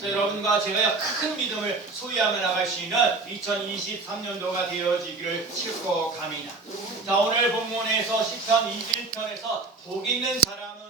그래서 여러분과 제가 큰 믿음을 소유하며 나갈 수 있는 2023년도가 되어지기를 축복합니다. 자, 오늘 본문에서 시편 21편에서 복 있는 사람은,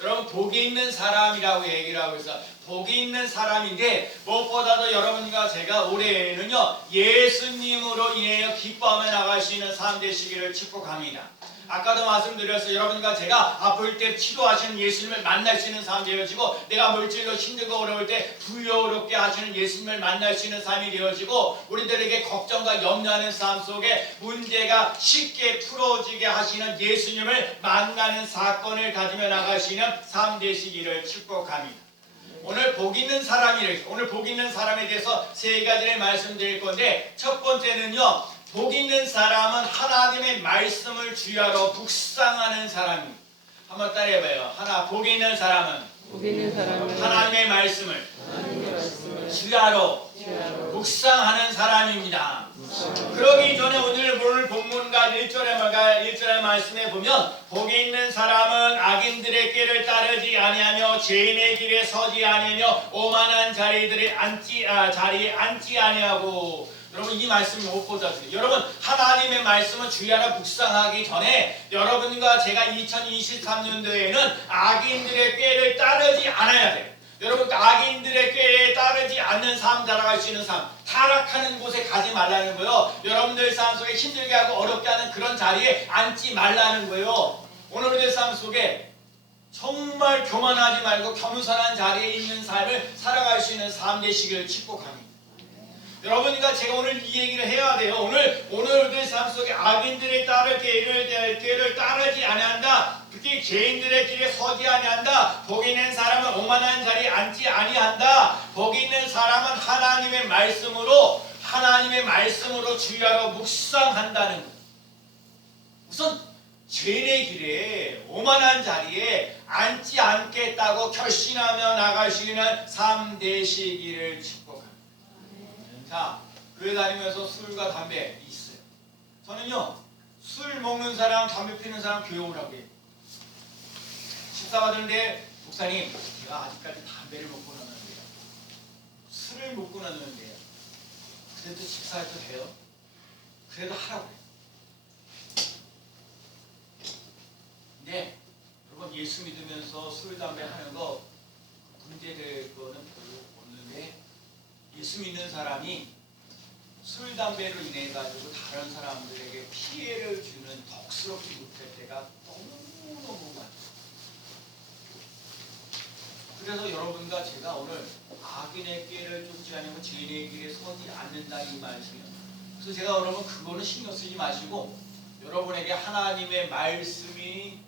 여러분 복이 있는 사람이라고 얘기를 하고 있어요. 복이 있는 사람인데 무엇보다도 여러분과 제가 올해에는요 예수님으로 인하여 기뻐하며 나갈 수 있는 삶 되시기를 축복합니다. 아까도 말씀드렸어요. 여러분과 제가 아플 때 치료하시는 예수님을 만날 수 있는 삶이 되어지고, 내가 물질로 힘들고 어려울 때 부여롭게 하시는 예수님을 만날 수 있는 삶이 되어지고, 우리들에게 걱정과 염려하는 삶 속에 문제가 쉽게 풀어지게 하시는 예수님을 만나는 사건을 가지며 나갈 수 있는 삶 되시기를 축복합니다. 오늘 복 있는 사람이래. 오늘 복 있는 사람에 대해서 세 가지를 말씀드릴 건데, 첫 번째는요, 복 있는 사람은 하나님의 말씀을 주야로 묵상하는 사람입니다. 한번 따라해봐요. 복 있는 사람은 하나님의 말씀을 주야로 묵상하는 사람입니다. 그러기 전에 오늘 본문과 1절의 말씀에 보면, 복이 있는 사람은 악인들의 길을 따르지 아니하며 죄인의 길에 서지 아니하며 오만한 자리에 앉지 아니하고. 여러분 이 말씀을 못 보셨어요. 여러분 하나님의 말씀은 주야로 묵상하기 전에 여러분과 제가 2023년도에는 악인들의 꾀를 따르지 않아야 돼요. 여러분 악인들의 꾀에 따르지 않는 삶, 살아갈 수 있는 삶, 타락하는 곳에 가지 말라는 거예요. 여러분들 삶 속에 힘들게 하고 어렵게 하는 그런 자리에 앉지 말라는 거예요. 오늘 우리의 삶 속에 정말 교만하지 말고 겸손한 자리에 있는 삶을 살아갈 수 있는 삶 되시기를 축복합니다. 여러분과 제가 오늘 이 얘기를 해야 돼요. 오늘 우리의 삶 속에 악인들의 길을 따르지 아니한다. 특히 죄인들의 길에 서지 아니한다. 복 있는 사람은 오만한 자리에 앉지 아니한다. 복 있는 사람은 하나님의 말씀으로 주야로 묵상한다는 것. 우선 죄인의 길에 오만한 자리에 앉지 않겠다고 결심하며 나갈 수 있는 삶 되시기를 축복합니다. 자, 교회 다니면서 술과 담배 있어요. 저는요, 술 먹는 사람, 담배 피우는 사람 교회 오라고 해요. 식사 받는데, 목사님, 제가 아직까지 담배를 먹고 나는데요, 술을 먹고 나는데요, 그래도 식사해도 돼요? 그래도 하라고 해요. 근데 여러분 예수 믿으면서 술, 담배 하는 거 문제될 거는 별로 없는데, 예수 믿는 사람이 술, 담배로 인해 가지고 다른 사람들에게 피해를 주는 덕스럽지 못할 때가 너무너무 많아요. 그래서 여러분과 제가 오늘 악인의 길을 쫓지 않으면 죄인의 길에 서지 않는다 이 말씀이에요. 그래서 제가 여러분 그거는 신경 쓰지 마시고, 여러분에게 하나님의 말씀이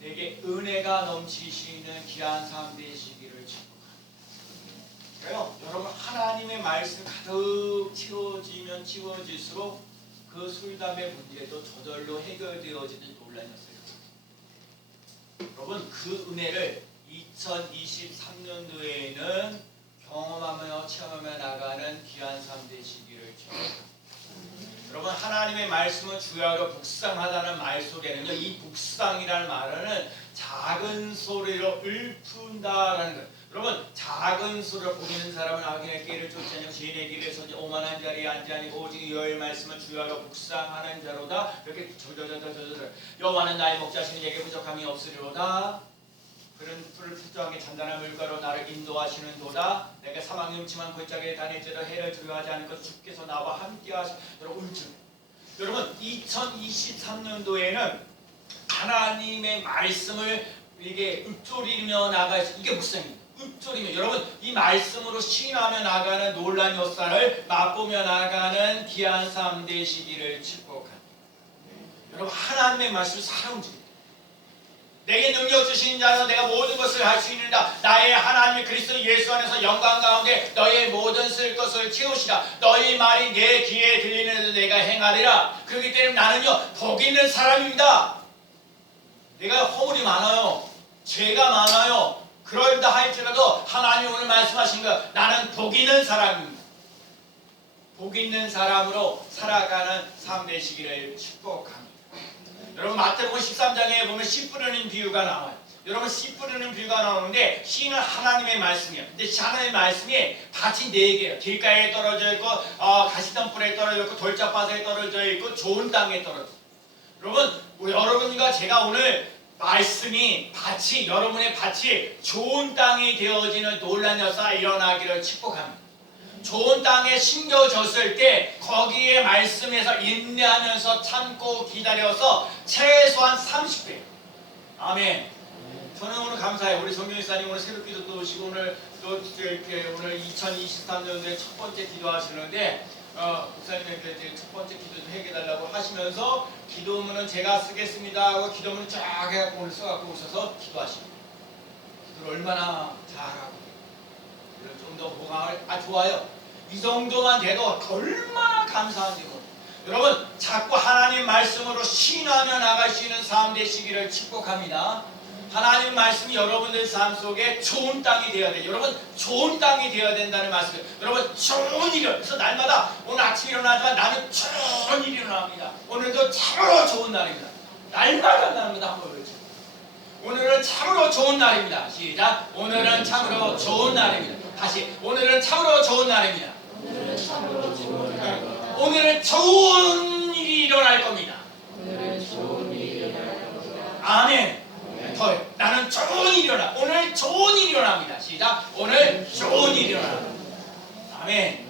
내게 은혜가 넘치시는 귀한 삶 되시기를 축복합니다. 여러분 하나님의 말씀 가득 채워지면 채워질수록 그 술, 담배 문제도 저절로 해결되어지는 논란이 없어요. 여러분 그 은혜를 2023년도에는 경험하며 체험하며 나가는 귀한 삶 되시기를 축복합니다. 여러분 하나님의 말씀은 주야로 묵상하다는 말 속에는요, 이 묵상이라는 말은 작은 소리로 읊은다라는 거예요. 여러분 작은 소리로 보이는 사람은 악인의 길을 쫓지 아니하고 죄인의 길에 서지 오만한 자리에 앉지 아니하고 오직 여호와의 말씀을 주야로 묵상하는 자로다. 이렇게 여호와는 나의 목자시니 내게 부족함이 없으리로다. 그는 풀을 풍성하게 잔잔한 물가로 나를 인도하시는 도다. 내가 사망의 음침한 골짜기에 다닐지라도 해를 두려워하지 않을 것 주께서 나와 함께 하시는 여러분 2023년도에는 하나님의 말씀을 이게 읊조리며 이게 묵상입니다. 읊조리며 여러분 이 말씀으로 시인하며 나가는 놀란 역사를 맛보며 나가는 귀한 삶 되시기를 축복합니다. 여러분 하나님의 말씀을 살아 움직입니다. 내게 능력 주신 자는 내가 모든 것을 할 수 있느니라. 나의 하나님 그리스도 예수 안에서 영광 가운데 너의 모든 쓸 것을 채우시라. 너희 말이 내 귀에 들리는 내가 행하리라. 그렇기 때문에 나는요 복 있는 사람입니다. 내가 허물이 많아요. 죄가 많아요. 그러다 할지라도 하나님 오늘 말씀하신 것, 나는 복 있는 사람입니다. 복 있는 사람으로 살아가는 삶 되시기를 축복합니다. 여러분 마태복음 13장에 보면 씨 뿌리는 비유가 나와요. 여러분 씨 뿌리는 비유가 나오는데 씨는 하나님의 말씀이에요. 근데 하나님의 말씀이 밭이 4개예요. 길가에 떨어져 있고 가시덤불에 떨어져 있고 돌짝밭에 떨어져 있고 좋은 땅에 떨어져 있어요. 여러분 여러분과 제가 오늘 말씀이 밭이 여러분의 밭이 좋은 땅이 되어지는 놀란 역사가 일어나기를 축복합니다. 좋은 땅에 심겨졌을 때 거기에 말씀에서 인내하면서 참고 기다려서 최소한 30배. 아멘. 저는 오늘 감사해요. 우리 정경이사님 오늘 새벽기도 또 오시고 오늘 또 이렇게 오늘 2023년도에 첫 번째 기도하시는데 목사님에게 첫 번째 기도 좀 해달라고 하시면서 기도문은 제가 쓰겠습니다 하고 기도문을 쫙 해갖고 오늘 써갖고 오셔서 기도하십니다. 기도를 얼마나 잘하고 좀 더 보강을 좋아요. 이 정도만 돼도 얼마나 감사한지 모르겠어요. 여러분 자꾸 하나님 말씀으로 신하며 나갈 수 있는 삶 되시기를 축복합니다. 하나님 말씀이 여러분들 삶 속에 좋은 땅이 되어야 돼요. 여러분 좋은 땅이 되어야 된다는 말씀이에요. 여러분 좋은 일을 그래서 날마다 오늘 아침 일어나지만 나는 좋은 일이 일어납니다. 오늘도 참으로 좋은 날입니다. 날마다 한번 외쳐. 오늘은 참으로 좋은 날입니다. 시작. 오늘은 참으로 좋은 날입니다. 다시 오늘은 참으로 좋은 날입니다. 오늘은 좋은 일이 일어날 겁니다. 아멘. 더요. 나는 좋은 일이 일어나. 오늘 좋은 일이 일어납니다. 시작. 오늘 좋은 일이 일어납니다. 아멘.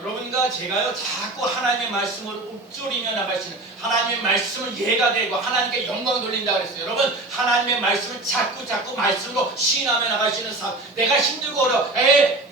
여러분과 제가요 자꾸 하나님의 말씀을 읊조리며 나가시는 하나님의 말씀은 예가 되고 하나님께 영광 돌린다 그랬어요. 여러분 하나님의 말씀을 자꾸 말씀으로 시인하며 나가시는 삶. 내가 힘들고 어려워.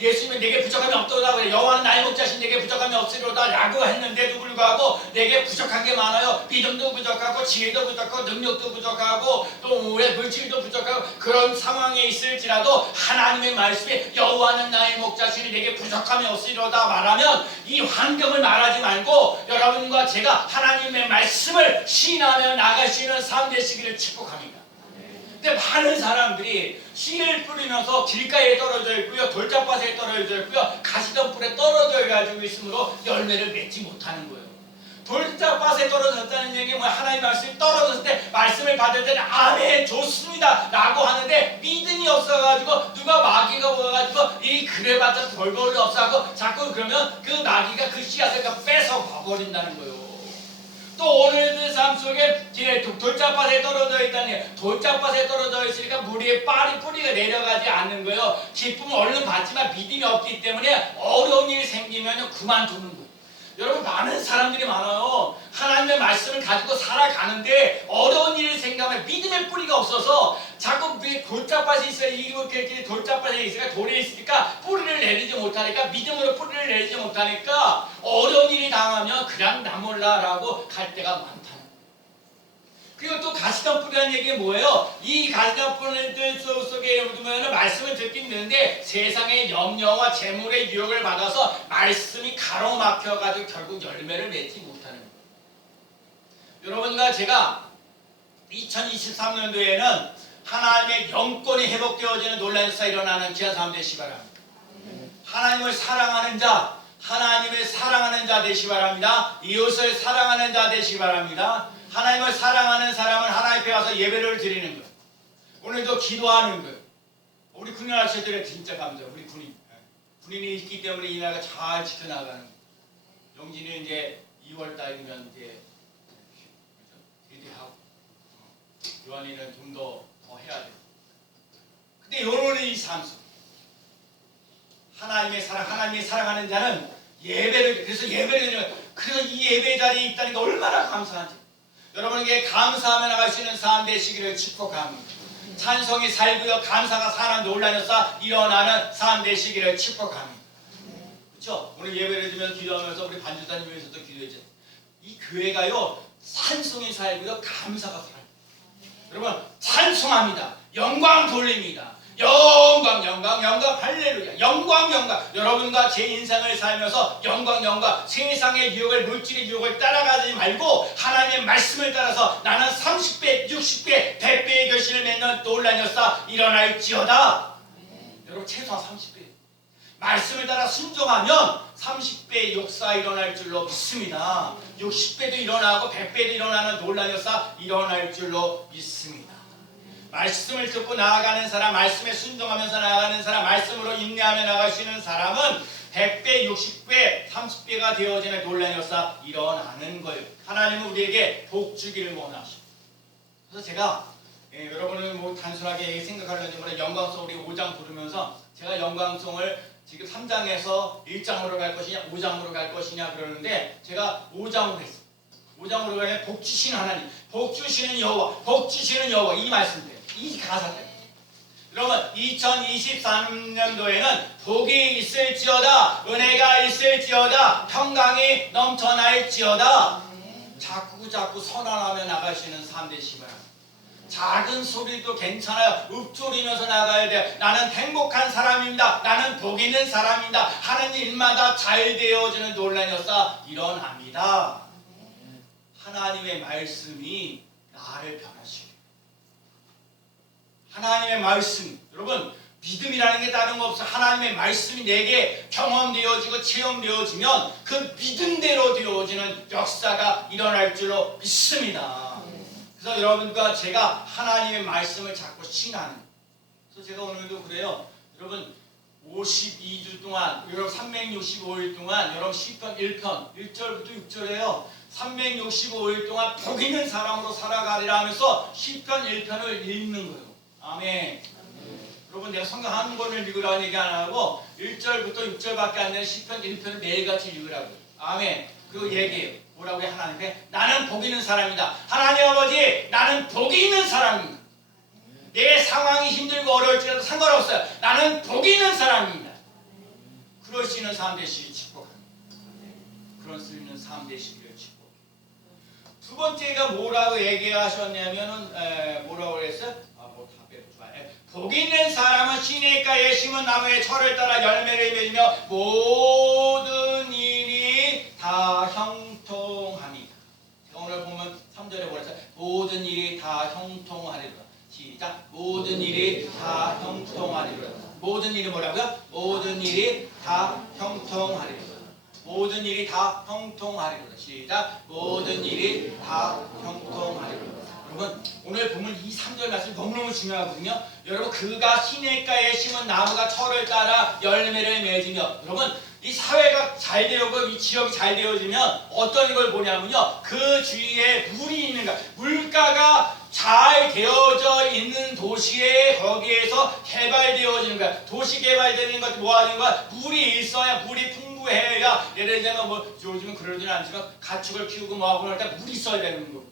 예수님은 내게 부족함이 없도다 그래. 여호와는 나의 목자신 내게 부족함이 없으리로다 라고 했는데도 불구하고 내게 부족한 게 많아요. 믿음도 부족하고 지혜도 부족하고 능력도 부족하고 또 물질도 부족하고 그런 상황에 있을지라도 하나님의 말씀이 여호와는 나의 목자시니 내게 부족함이 없으리로다 말하면 이 환경을 말하지 말고 여러분과 제가 하나님의 말씀을 신하며 나갈 수 있는 삶 되시기를 축복합니다. 근데 많은 사람들이 씨를 뿌리면서 길가에 떨어져 있고요, 돌짝밭에 떨어져 있고요, 가시덤불에 떨어져 가지고 있으므로 열매를 맺지 못하는 거예요. 돌짝밭에 떨어졌다는 얘기는 뭐 하나님 말씀이 떨어졌을 때 말씀을 받을 때는 아멘 좋습니다 라고 하는데 믿음이 없어가지고 누가 마귀가 와가지고 이 그래봤자 별볼일 없어하고 자꾸 그러면 그 마귀가 그 씨앗을 뺏어 버린다는 거예요. 또 오늘의 삶 속에 돌짝밭에 떨어져 있다니 돌짝밭에 떨어져 있으니까 물에 뿌리가 내려가지 않는 거예요. 기쁨을 얼른 받지만 믿음이 없기 때문에 어려운 일이 생기면 그만두는 거예요. 여러분 많은 사람들이 많아요. 하나님의 말씀을 가지고 살아가는데 어려운 일이 생기면 믿음의 뿌리가 없어서 자꾸 돌짝밭이 있어요. 이렇게 돌짝밭에 있으니까 돌에 있으니까 뿌리를 내리지 못하니까 믿음으로 뿌리를 내리지 못하니까 어려운 일이 당하면 그냥 나 몰라라고 갈 때가 많다는 거예요. 그리고 또 가시덤불이라는 얘기는 뭐예요? 이 가시덤불 속에 두면 말씀을 듣긴 듣는데 세상의 염려와 재물의 유혹을 받아서 말씀이 가로막혀가지고 결국 열매를 맺지 못하는 거예요. 여러분과 제가 2023년도에는 하나님의 영권이 회복되어지는 놀라운 역사가 일어나는 귀한 삶 되시기 바랍니다. 하나님을 사랑하는 자, 하나님을 사랑하는 자 되시기 바랍니다. 이웃을 사랑하는 자 되시기 바랍니다. 하나님을 사랑하는 사람은 하나님 앞에 와서 예배를 드리는 거예요. 오늘도 기도하는 거예요. 우리 군인 아저씨들의 진짜 감사해요. 우리 군인이 있기 때문에 이 나라가 잘 지켜나가는 거예요. 용진이 이제 2월 달이면 이제 기대하고 요한이는 좀 더 해야 돼요. 근데 요런 이 삶 속 하나님의 사랑하는 자는 예배를 그래서 예배를 드리는 그래서 이 예배 자리에 있다는 게 얼마나 감사한지. 여러분에게 감사하며 나갈 수 있는 삶 되시기를 축복합니다. 찬송이 살고요 감사가 사는 놀라운 역사 일어나는 삶 되시기를 축복합니다. 그렇죠? 오늘 예배를 드리면서 기도하면서 우리 반주사님 위해서도 기도했죠. 이 교회가요 찬송이 살고요 감사가 살아요. 여러분 찬송합니다. 영광 돌립니다. 영광 할렐루야 영광 여러분과 제 인생을 살면서 영광 세상의 유혹을 물질의 유혹을 따라가지 말고 하나님의 말씀을 따라서 나는 30배 60배 100배의 결실을 맺는 놀라운 역사 일어날지어다. 여러분 최소한 30배 말씀을 따라 순종하면 30배의 역사 일어날 줄로 믿습니다. 60배도 일어나고 100배도 일어나는 놀라운 역사 일어날 줄로 믿습니다. 말씀을 듣고 나아가는 사람, 말씀에 순종하면서 나아가는 사람, 말씀으로 인내하며 나가시는 사람은 100배, 60배, 30배가 되어지는 놀라운 역사 일어나는 거예요. 하나님은 우리에게 복 주기를 원하시고. 그래서 제가 여러분은 뭐 단순하게 생각하려는지 몰라 영광송 우리 5장 부르면서 제가 영광송을 지금 3장에서 1장으로 갈 것이냐 5장으로 갈 것이냐 그러는데 제가 5장으로 했어요. 5장으로 가면 복 주시는 하나님, 복 주시는 여호와, 복 주시는 여호와 이 말씀이에요. 이 가사예요. 여러분 2023년도에는 복이 있을지어다, 은혜가 있을지어다, 평강이 넘쳐날지어다. 자꾸 선언하며 나가시는 삶 되시기 바랍니다. 작은 소리도 괜찮아요. 읊조리면서 나가야 돼요. 나는 행복한 사람입니다. 나는 복 있는 사람입니다. 하는 일마다 잘 되어지는 놀라운 역사 일어납니다. 하나님의 말씀이 나를 변화시켜요. 하나님의 말씀, 여러분 믿음이라는 게 다른 거 없어요. 하나님의 말씀이 내게 경험되어지고 체험되어지면 그 믿음대로 되어지는 역사가 일어날 줄로 믿습니다. 그래서 여러분과 제가 하나님의 말씀을 자꾸 신하는, 그래서 제가 오늘도 그래요. 여러분 52주 동안, 여러분 365일 동안 여러분 시편 1편 1절부터 6절에요. 365일 동안 복 있는 사람으로 살아가리라 하면서 시편 1편을 읽는 거예요. 아멘. 여러분 내가 성경 한 권을 읽으라는 얘기 안 하고 1절부터 6절밖에 안 되는 시편 1편을 매일같이 읽으라고요. 아멘. 그 얘기예요. 뭐라고 해? 하나님께 나는 복 있는 사람이다. 하나님 아버지 나는 복이 있는 사람입니다. 내 상황이 힘들고 어려울지라도 상관없어요. 나는 복이 있는 사람입니다. 그럴 수 있는 삶 되시기 축복합니다. 그럴 수 있는 삶 되시기를 축복합니다. 두 번째가 뭐라고 얘기하셨냐면은 뭐라고 그랬어요? 복 있는 사람은 시냇가에 심은 나무의 철을 따라 열매를 맺으며 모든 일이 다 형통합니다. 오늘 보면 3절에 뭐랬어요? 모든 일이 다 형통하리로다. 시작. 모든 일이 다 형통하리로다. 모든 일이 뭐라고요? 모든 일이 다 형통하리로다. 모든 일이 다 형통하리로다. 시작. 모든 일이 다 형통하리로다. 여러분 오늘 보면 이 3절 말씀이 너무너무 중요하거든요. 여러분 그가 시냇가에 심은 나무가 철을 따라 열매를 맺으며, 여러분 이 사회가 잘 되고 이 지역이 잘 되어지면 어떤 걸 보냐면요, 그 주위에 물이 있는가, 물가가 잘 되어져 있는 도시에 거기에서 개발되어지는 거야. 도시 개발되는 것 뭐 하는 거야? 물이 있어야, 물이 풍부해야, 예를 들면 뭐 요즘은 그러지는 않지만 가축을 키우고 뭐 하고 할 때 물이 있어야 되는 거고,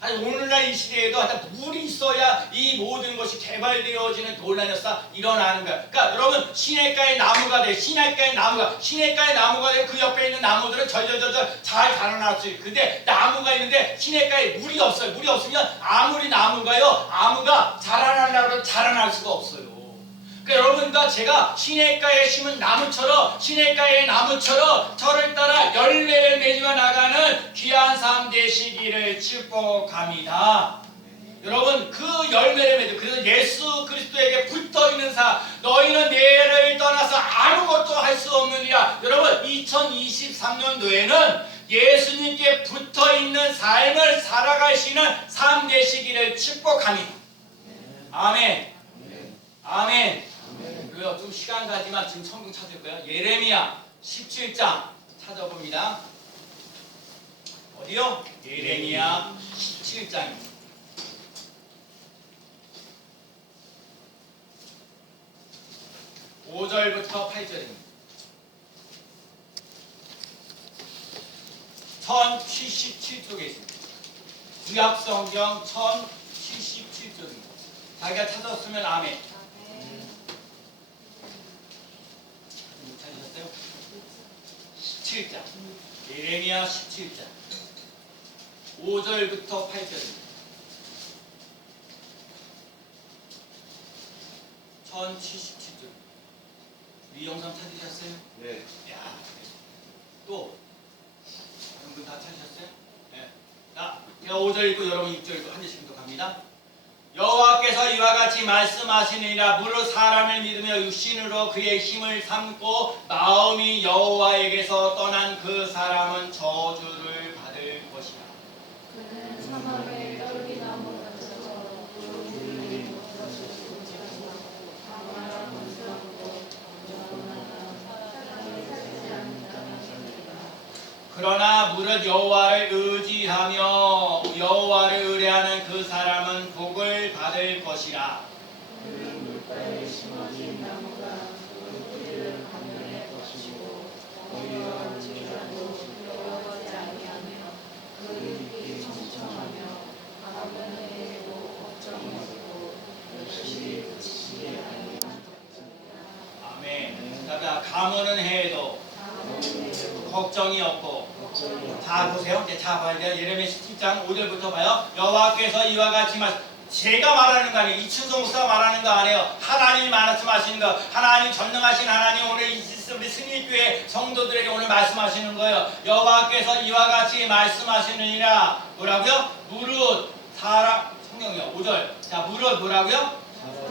아니 오늘날 이 시대에도 하여튼 물이 있어야 이 모든 것이 개발되어지는 놀라운 역사 일어나는 거야. 그러니까 여러분 시냇가의 나무가 돼. 시냇가의 나무가 돼. 그 옆에 있는 나무들은 절절절절 잘 자라날 수 있어요. 근데 나무가 있는데 시냇가에 물이 없어요. 물이 없으면 아무리 나무가 자라나려고 해도 자라날 수가 없어요. 그러니까 여러분과 제가 시냇가에 심은 나무처럼, 시냇가의 나무처럼 저를 따라 열매를 맺어 나가는 귀한 삶 되시기를 축복합니다. 여러분 그 열매를 맺어, 그래서 예수 그리스도에게 붙어있는 사, 너희는 내를 떠나서 아무것도 할 수 없느니라. 여러분 2023년도에는 예수님께 붙어있는 삶을 살아가시는 삶 되시기를 축복합니다. 아멘. 아멘. 그리고 좀 시간 가지만 지금 성경 찾을 거예요. 예레미야 17장 찾아봅니다. 어디요? 예레미야 17장입니다. 5절부터 8절입니다. 1077쪽에 있습니다. 구약성경 1077쪽입니다. 자기가 찾았으면 아멘. 찾으셨어요? 17장. 예레미야 17장. 5절부터 8절입니다. 1077쪽. 이 영상 찾으셨어요? 네. 야, 또 다른 분 다 찾으셨어요? 네. 자, 제가 5절 읽고 여러분 6절 읽고 한 절씩 더 갑니다. 여호와께서 이와 같이 말씀하시느니라. 무릇 사람을 믿으며 육신으로 그의 힘을 삼고 마음이 여호와에게서 떠난 그 사람은 저주를 받을 것이라. 그는 사막에 떨기 나무 같아서 그러나 무릇 여호와를 의지하며 여호와를 의뢰하는 그 사람은 복을 받을 것이라. 그는 물가에 심어진 나무가 그 뿌리를 하늘에 뻗치고 거기와 할지라도 두려워하지 아니하며 그 잎이 청청하며 바람은 해에도 걱정이 없고 열심히 그치지 아니하리라. 아멘. 그러니까 가무는 해도 걱정이 없고. 자 보세요. 이제 자 봐야 돼요. 예레미야 17장 5절부터 봐요. 여호와께서 이와 같이 제가 말하는 거 아니에요. 이춘성 목사가 말하는 거 아니에요. 하나님이 말씀하시는 거. 하나님 전능하신 하나님 오늘 우리 승리교회 성도들에게 오늘 말씀하시는 거예요. 여호와께서 이와 같이 말씀하시느니라. 뭐라고요? 무릇 사람 성경이요 5절. 자 무릇 뭐라고요?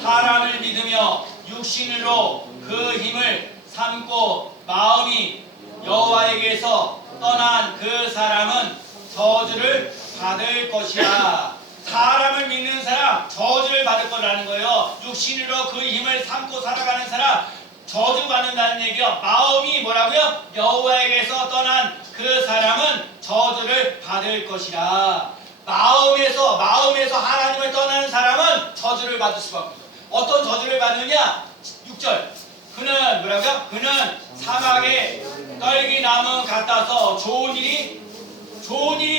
사람을 믿으며 육신으로 그 힘을 삼고 마음이 여호와에게서 떠난 그 사람은 저주를 받을 것이라. 사람을 믿는 사람 저주를 받을 거라는 거예요. 육신으로 그 힘을 삼고 살아가는 사람 저주받는다는 얘기요. 마음이 뭐라고요? 여호와에게서 떠난 그 사람은 저주를 받을 것이라. 마음에서 하나님을 떠나는 사람은 저주를 받을 수밖에 없어요. 어떤 저주를 받느냐? 6절. 그는 뭐라고요? 그는 사막에 떨기나무 같아서 좋은 일이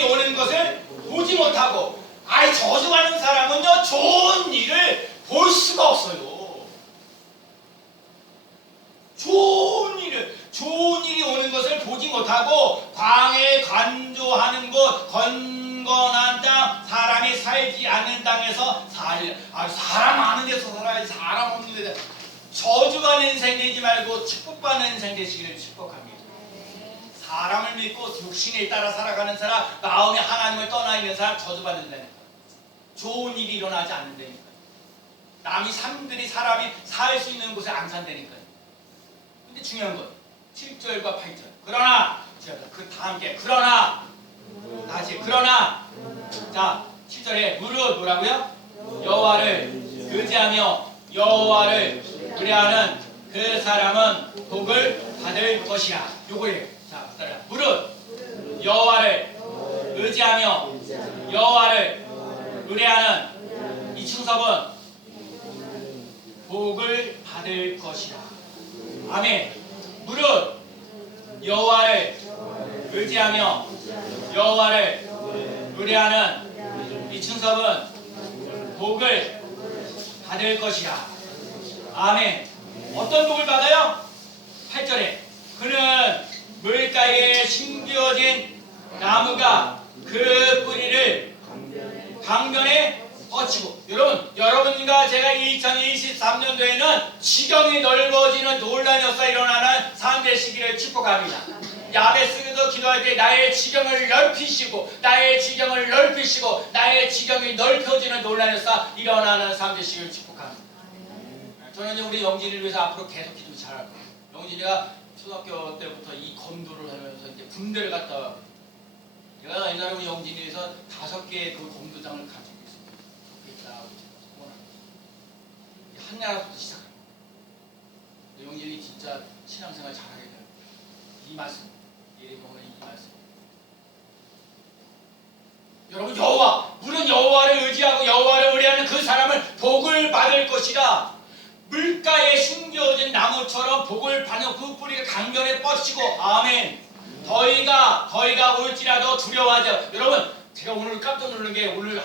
오는 것을 보지 못하고. 아이 저주받는 사람은요 좋은 일을 볼 수가 없어요. 좋은 일이 오는 것을 보지 못하고 광야에 간조하는 곳 건건한 땅 사람이 살지 않는 땅에서 사람 많은 데서 살아야지. 사람 없는 데서 저주받는 인생 되지 말고 축복받는 인생 되시기를 축복합니다. 사람을 믿고 육신에 따라 살아가는 사람 마음이 하나님을 떠나 있는 사람 저주받는다니까. 좋은 일이 일어나지 않는다니까. 사람들이 살 수 있는 곳에 안 산다니까요. 근데 중요한 건 7절과 8절. 그러나 그 다음 게 그러나 다시 그러나 자 7절에 무릇 뭐라고요? 여호와를 의지하며 여호와를 의뢰하는 그 사람은 복을 받을 것이라. 요거예요. 자 따라 무릇 여호와를 의지하며 여호와를 의뢰하는 이 충성은 복을 받을 것이라. 아멘. 무릇 여호와를 의지하며 여호와를 의뢰하는 이 충성은 복을 받을 것이라. 아멘. 어떤 복을 받아요? 8절에 그는 물가에 심겨진 나무가 그 뿌리를 강변에 뻗치고. 여러분과 제가 2023년도에는 지경이 넓어지는 놀라운 역사가 일어나는 3대 시기를 축복합니다. 야베스도 기도할 때 나의 지경을 넓히시고 나의 지경이 넓혀지는 놀라운 역사 일어나는 3대 시기를 축복합니다. 저는 이제 우리 영진이를 위해서 앞으로 계속 기도 잘할 거예요. 영진이가 초등학교 때부터 이 검도를 하면서 이제 군대를 갔다 와요. 제가 옛날에 우리 영진이에서 5개의 그 검도장을 가지고 있습니다. 한나라부터 시작합니다. 영진이 진짜 신앙생활 잘하게 돼요. 이 말씀, 예레미야의 이 말씀. 여러분 무릇 여호와를 의지하고 여호와를 의뢰하는 그 사람은 복을 받을 것이라. 물가에 심겨진 나무처럼 복을 받는 그 뿌리가 강변에 뻗치고. 아멘. 더위가 올지라도 두려워하죠. 여러분 제가 오늘 깜짝 놀란 게 오늘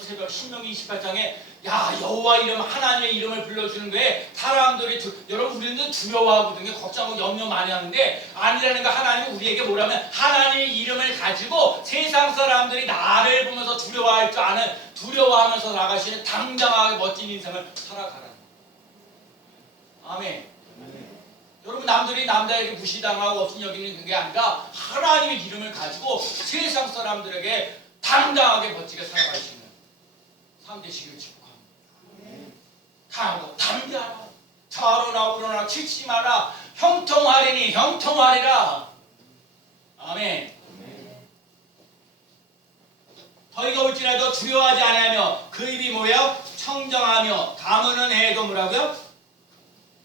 새벽 신명기 28장에 여호와 이름 하나님의 이름을 불러주는 거에 사람들이 여러분 우리는 두려워하거든요. 걱정하고 염려 많이 하는데 아니라는 거. 하나님은 우리에게 뭐라면 하나님의 이름을 가지고 세상 사람들이 나를 보면서 두려워할 줄 아는 두려워하면서 나가시는 당당하게 멋진 인생을 살아가라. 아멘. 여러분 남들이 남자에게 무시당하고 없인 여기는 게 아니라 하나님의 이름을 가지고 세상 사람들에게 당당하게 멋지게 살아갈 수 있는 3대 시기를 축복합니다. 강하고 담대하라. 좌로나 우로나 치지 마라. 형통하리니 형통하리라. 아멘. 더위가 올지라도 두려워하지 아니하며 그 입이 뭐예요? 청정하며 가무는 해도 뭐라고요?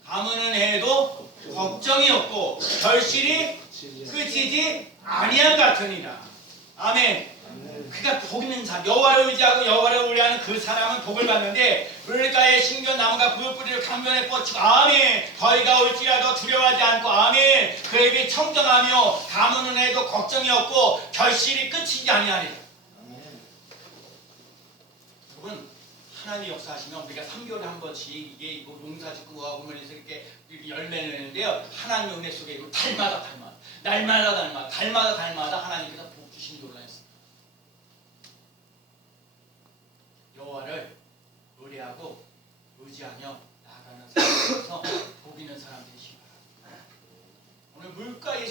가무는 해도 걱정이 없고 결실이 끝이지 아니함 같으니라. 아멘. 아멘. 그러니까 복 있는 사람, 여호와를 의지하고 여호와를 의뢰하는 그 사람은 복을 받는데 물가에 심겨 나무가 그 뿌리를 강변에 뻗치고 아멘 더위가 올지라도 두려워하지 않고 아멘 그에게 청정하며 가뭄은 해도 걱정이 없고 결실이 끝이지 아니하리라. 아멘. 여러분 하나님이 역사하시면 우리가 3개월에 한 번씩 이게 농사 짓고 뭐하고 그러면서 이렇게 열매를 내는데요. 하나님의 은혜 속에 이거 달마다 달마다 하나님께서 복 주시는 놀라 있습니다. 여호와를 의뢰하고 의지하며 나아가는 사람에서 복 있는 사람 되시기 바랍니다. 오늘 물가에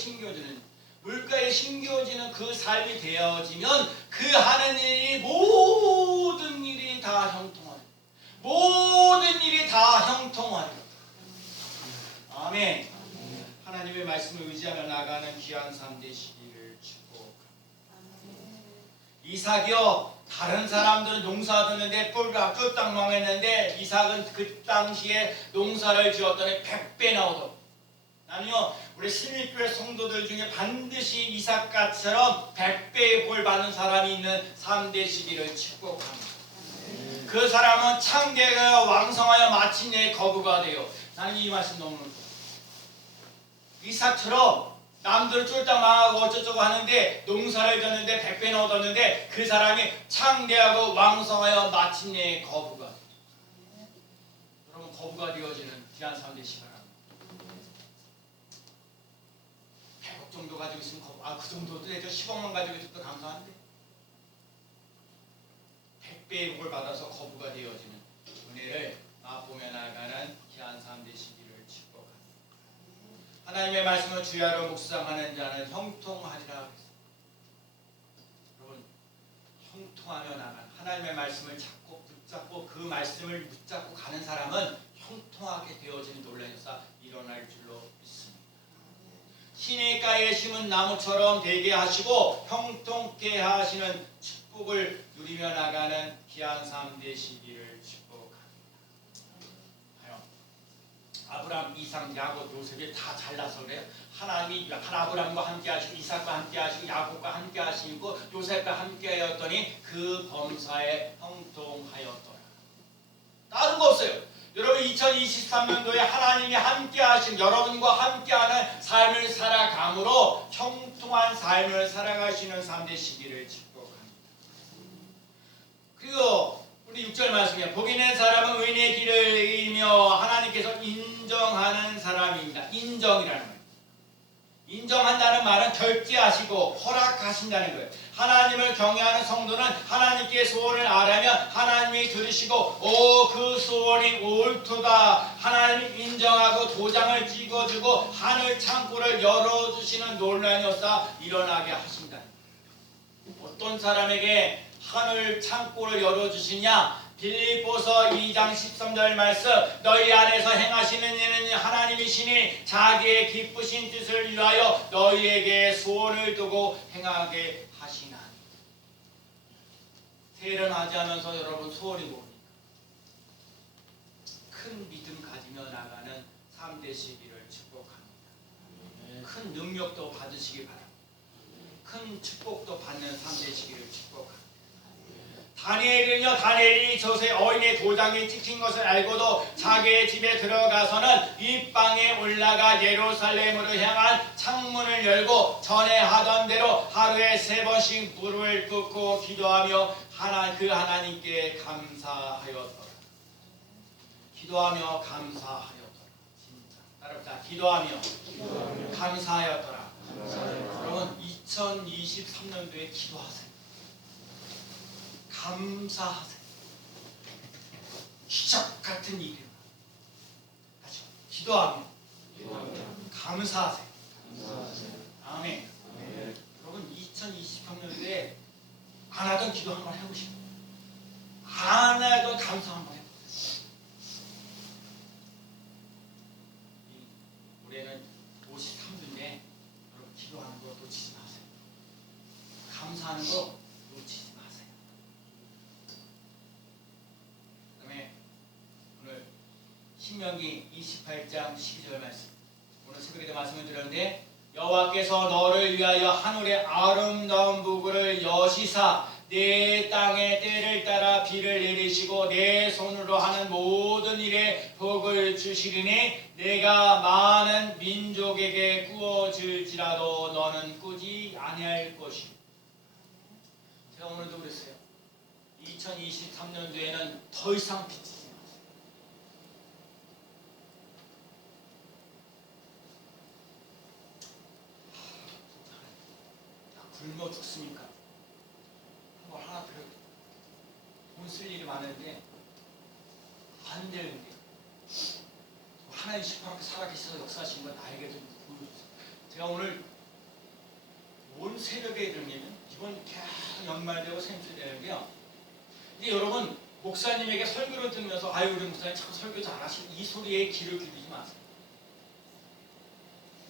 심겨지는 그 삶이 되어지면 그 하는 일이 모든 일이 다 형통하리라. 아멘. 하나님의 말씀을 의지하며 나가는 귀한 삶 되시기를 축복합니다. 이삭이요 다른 사람들은 농사 짓는데 뿔 땅 망했는데 이삭은 그 당시에 농사를 지었더니 100배 나오더라고요. 나는요 우리 신입교회 성도들 중에 반드시 이삭같이처럼 100배의 볼 받는 사람이 있는 삶 되시기를 축복합니다. 그 사람은 창대가 왕성하여 마침내 거부가 되어. 나는 이 말씀 너무 이삭처럼 남들 쫄딱 망하고 어쩌저쩌고 하는데 농사를 졌는데 100배나 얻었는데 그 사람이 창대하고 왕성하여 마침내 거부가 되어. 여러분 거부가 되어지는 귀한 삶 되시기 바랍니다. 100억 정도 가지고 있으면 그 정도도 되죠. 10억만 가지고 있어도 감사한데 100배의 복을 받아서 거부가 되어지는 은혜를 맛보며 나아가는 귀한 삶 되시기를 축복합니다. 하나님의 말씀을 주야로 묵상하는 자는 형통하리라 그랬습니다. 여러분 형통하며 나가는 하나님의 말씀을 잡고 붙잡고 그 말씀을 붙잡고 가는 사람은 형통하게 되어지는 놀라운 역사 일어날 줄로 믿습니다. 시냇가에 심은 나무처럼 되게 하시고 형통케 하시는 축복을 누리며 나가는 귀한 삶 되시기를 축복합니다. 아브라함, 이삭, 야곱, 요셉이 다 잘나서 그래요. 하나님이 아브라함과 함께 하시고 이삭과 함께 하시고 야곱과 함께 하시고 요셉과 함께 하였더니 그 범사에 형통하였더라. 다른 거 없어요. 여러분 2023년도에 하나님이 함께 하신 여러분과 함께하는 삶을 살아감으로 형통한 삶을 살아가시는 삶 되시기를 축복합니다. 그리고 우리 6절 말씀에 복 있는 사람은 의인의 길을 이으며 하나님께서 인정하는 사람입니다. 인정이라는 거예요. 인정한다는 말은 결제하시고 허락하신다는 거예요. 하나님을 경외하는 성도는 하나님께 소원을 아뢰면 하나님이 들으시고 그 소원이 옳도다 하나님이 인정하고 도장을 찍어주고 하늘 창고를 열어주시는 놀라운 역사 일어나게 하신다. 어떤 사람에게 하늘 창고를 열어주시냐? 빌립보서 2장 13절 말씀 너희 안에서 행하시는 이는 하나님이시니 자기의 기쁘신 뜻을 위하여 너희에게 소원을 두고 행하게 하시나니. 새해를 맞이하면서 여러분 소원이 뭡니까? 큰 믿음 가지며 나가는 삶 되시기를 축복합니다. 큰 능력도 받으시기 바랍니다. 큰 축복도 받는 삶 되시기를 축복합니다. 다니엘이 저새 어인의 도장이 찍힌 것을 알고도 자기의 집에 들어가서는 윗방에 올라가 예루살렘으로 향한 창문을 열고 전에 하던 대로 하루에 3번씩 무릎을 꿇고 기도하며 그 하나님께 감사하였더라. 기도하며 감사하였더라. 진짜 따라합시다. 기도하며 감사하였더라. 여러분 2023년도에 기도하세요. 감사하세요. 기적 같은 일을 하죠. 기도하며 감사하세요. 아멘. 여러분 2023년도에 안 하던 기도 한번 해보시고 안 하던 감사 한번 해보세요. 올해는 53주인데 여러분 기도하는 거 놓치지 마세요. 감사하는 거 놓치지 마세요. 신명기 28장 12절 말씀 오늘 새벽에도 말씀을 드렸는데 여호와께서 너를 위하여 하늘의 아름다운 부구를 여시사 내 땅에 때를 따라 비를 내리시고 내 손으로 하는 모든 일에 복을 주시리니 내가 많은 민족에게 꾸어질지라도 너는 꾸지 아니할 것이니. 제가 오늘도 그랬어요. 2023년도에는 더 이상 빚지지 마세요. 굶어 죽습니까? 뭐 하나 더 돈 쓸 일이 많은데 안 되는데 하나님 시퍼렇게 살아계셔서 역사하신 건 나에게도 보여주세요. 제가 오늘 온 새벽에 들으면 이번 계속 연말되고 생수되는데요. 이제 여러분 목사님에게 설교를 들으면서 아유 우리 목사님 참 설교 잘하시고 이 소리에 귀를 기울이지 마세요.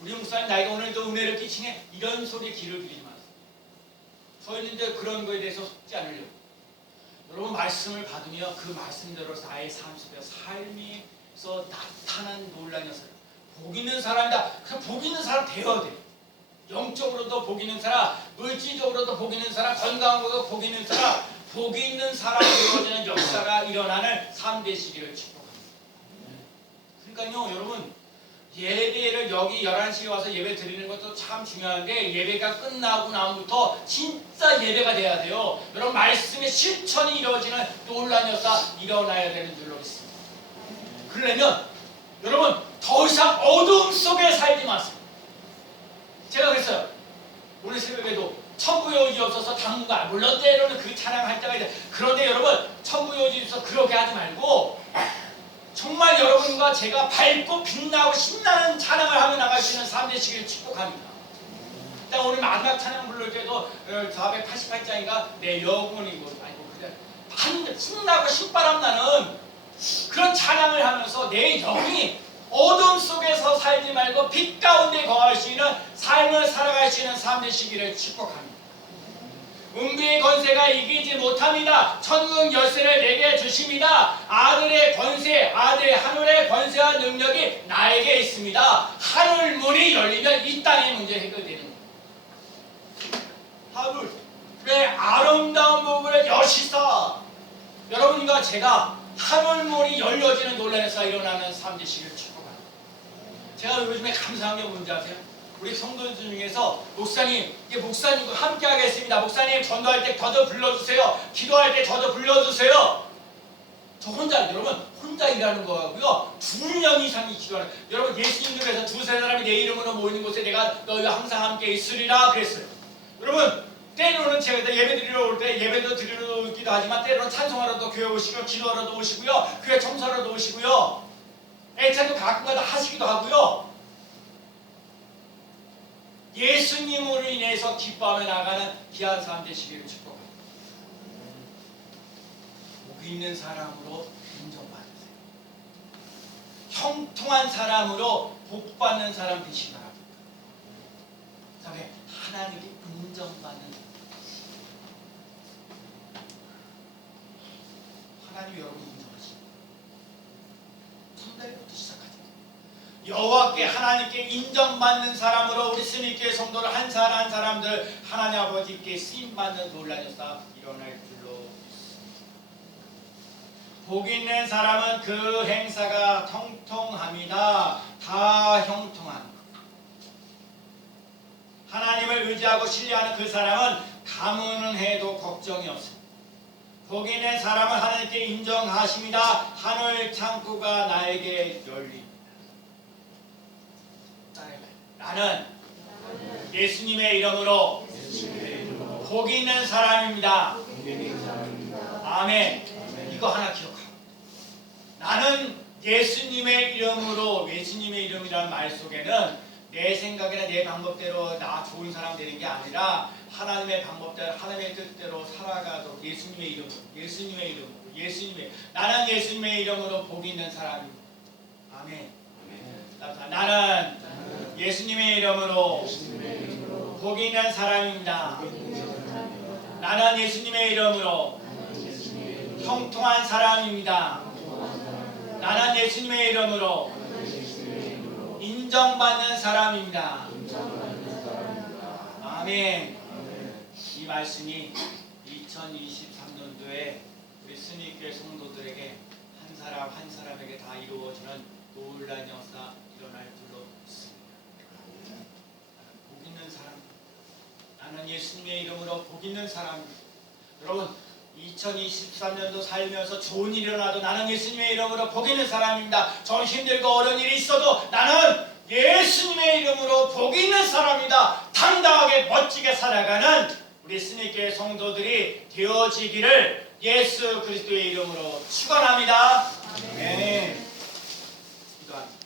우리 목사님 나에게 오늘도 은혜를 끼치네 이런 소리에 귀를 기울이지 마세요. 저희는 이제 그런 거에 대해서 속지 않으려고. 여러분 말씀을 받으며 그 말씀대로 나의 삶 속에 삶에서 나타난 놀라는 사람, 복 있는 사람이다. 그냥 복 있는 사람 되어야 돼. 영적으로도 복 있는 사람, 물질적으로도 복 있는 사람, 건강으로도 복 있는 사람, 복 있는 사람이 되어지는 역사가 일어나는 삶 되시기를 축복합니다. 그러니까요 여러분 예배를 여기 11시에 와서 예배 드리는 것도 참 중요한데 예배가 끝나고 나면부터 진짜 예배가 돼야 돼요. 여러분 말씀의 실천이 이루어지는 놀라운 역사 일어나야 되는 줄로 있습니다. 그러려면 여러분 더 이상 어둠 속에 살지 마세요. 제가 그랬어요. 오늘 새벽에도 천부의 오지 없어서 당분간 물론 때로는 그 찬양할 때가 있어요. 그런데 여러분 천부의 오지 없어서 그렇게 하지 말고 정말 여러분과 제가 밝고 빛나고 신나는 찬양을 하며 나갈 수 있는 삶 되시기를 축복합니다. 일단 오늘 마지막 찬양 부를 때도 488장인가 내 영혼이 뭐 아니고 그냥 신나고 신바람 나는 그런 찬양을 하면서 내 영이 어둠 속에서 살지 말고 빛 가운데 거할 수 있는 삶을 살아갈 수 있는 삶 되시기를 축복합니다. 은비의 권세가 이기지 못합니다. 천국 열쇠를 내게 주십니다. 아들의 권세, 아들의 하늘의 권세와 능력이 나에게 있습니다. 하늘 문이 열리면 이 땅의 문제 해결되는 거예요. 하늘의 아름다운 부분을 여시사 여러분과 제가 하늘 문이 열려지는 놀라운 역사가 일어나는 삶 되시기를 축복합니다. 제가 요즘에 감사한 게 뭔지 아세요? 우리 성도들 중에서 목사님, 이제 목사님과 함께 하겠습니다. 목사님 전도할 때 저도 불러주세요. 기도할 때 저도 불러주세요. 저 혼자, 여러분 혼자 일하는 거고요. 2명 이상이 기도하는. 여러분 예수님께서 2-3 사람이 내 이름으로 모이는 곳에 내가 너희와 항상 함께 있으리라 그랬어요. 여러분 때로는 제가 예배 드리러 올 때 예배도 드리러 오기도 하지만 때로는 찬송하러도 교회 오시고 기도하러도 오시고요. 교회 청소하러도 오시고요. 애찬도 가끔가다 하시기도 하고요. 예수님으로 인해서 기뻐하며 나가는 귀한 삶 되시기를 축복합니다. 복 있는 사람으로 인정받으세요. 형통한 사람으로 복받는 사람 되시기 바랍니다. 그다음에 하나님께 인정받는 하나님이 여러분 인정하십니다. 첫날부터 시작하죠. 여호와께 하나님께 인정받는 사람으로 우리 스님교회 성도를 한 사람 한 사람들 하나님 아버지께 쓰임받는 놀라운 역사 일어날 줄로 믿습니다. 복 있는 사람은 그 행사가 형통합니다. 다 형통한 하나님을 의지하고 신뢰하는 그 사람은 가문은 해도 걱정이 없습니다. 복 있는 사람은 하나님께 인정하십니다. 하늘 창구가 나에게 열립니다. 나는 예수님의 이름으로 복 있는 사람입니다. 아멘. 이거 하나 기억하고 나는 예수님의 이름으로 예수님의 이름이라는 말 속에는 내 생각이나 내 방법대로 나 좋은 사람 되는 게 아니라 하나님의 방법대로 하나님의 뜻대로 살아가도록 예수님의 이름으로 나는 예수님의 이름으로 복 있는 사람입니다. 아멘. 나는 예수님의 이름으로 복 있는 사람입니다. 나는 예수님의 이름으로 형통한 사람입니다. 나는 예수님의 이름으로 인정받는 사람입니다. 아멘. 이 말씀이 2023년도에 우리 스님교회 성도들에게 한 사람 한 사람에게 다 이루어지는 놀라운 역사 일어날 줄로 믿습니다. 복 있는 사람, 나는 예수님의 이름으로 복 있는 사람. 여러분 2023년도 살면서 좋은 일이 일어나도 나는 예수님의 이름으로 복 있는 사람입니다. 좀 힘들고 어려운 일이 있어도 나는 예수님의 이름으로 복 있는 사람이다. 당당하게 멋지게 살아가는 우리 스님교회 성도들이 되어지기를 예수 그리스도의 이름으로 축원합니다. 아멘. 기도합니다.